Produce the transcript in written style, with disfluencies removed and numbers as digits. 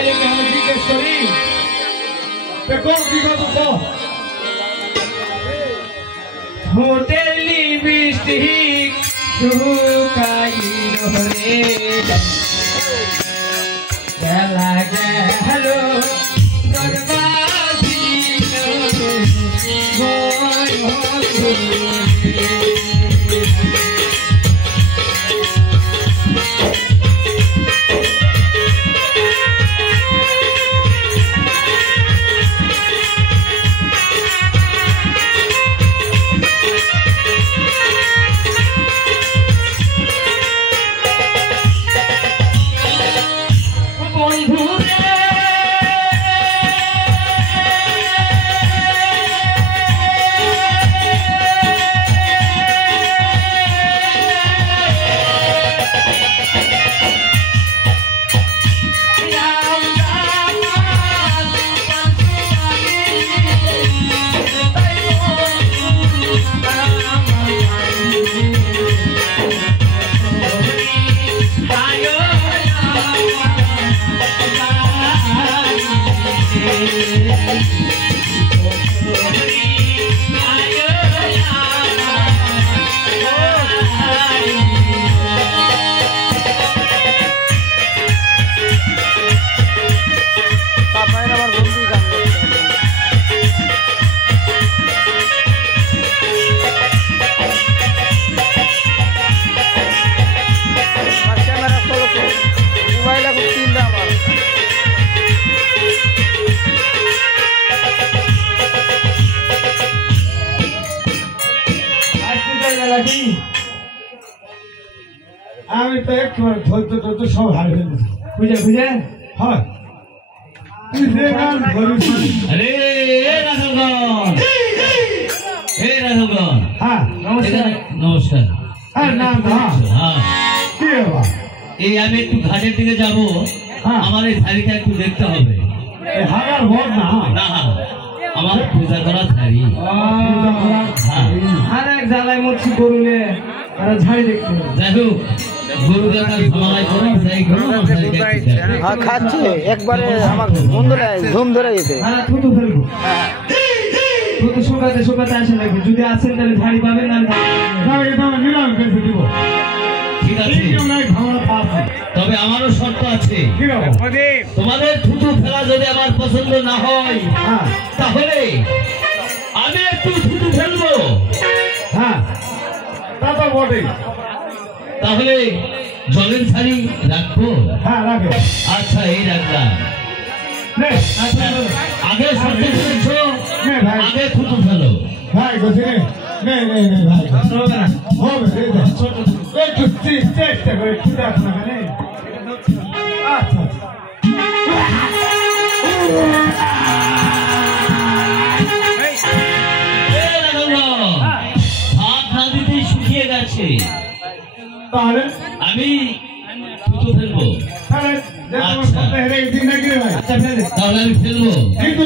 বাইরে কেমন জিজ্ঞেস করি কোন কি কথা হোটেল লিপস্টিক শুকাইল রে গেলা গেল আমি তো একটু ধরতে ধরতে সব হারিয়ে ফেলছি বুঝে বুঝে হয় अरे राघवगण हे राघवगण हाँ नमस्कार नमस्कार हाँ नाम हाँ কি বাবা এই আমি একটু ঘাটের দিকে যাব হ্যাঁ আমার এই শাড়িটা একটু দেখতে হবে এই হাগার ভোট না না আমার পূজা করা শাড়ি আর এক জ্বালায় মরছি গরুলে আর ঝাড়ি দেখতে যাই হোক গরু দেখার ভালাই করে যাই হ্যাঁ খাচ্ছে একবারে আমার বন্ধুরা ঘুম ধরে গেছে হ্যাঁ থুতু ফেলবো থুতু শুকাতে শুকাতে আসে নাকি যদি আসেন তাহলে ঝাড়ি পাবেন না নিলাম পেয়েছে দিব ঠিক আছে তবে আমারও শর্ত আছে তোমাদের থুতু ফেলা যদি আমার পছন্দ না হয় তাহলে আমি একটু থুতু ফেলবো হ্যাঁ তা তো বটে তাহলে জলের শাড়ি রাখবো হ্যাঁ রাখো আচ্ছা এই রাখলাম আগে শর্ত করেছো আগে থুতু ফেলো ভাই গোছে নে নে নে ভাই হবে না হবে একটু চেষ্টা করে ঠিক আছে না রে আচ্ছা ভাত না দিতেই শুকিয়ে গেছে তাহলে আমি থুতু ফেলবো তাহলে আচ্ছা তাহলে আমি ফেলবো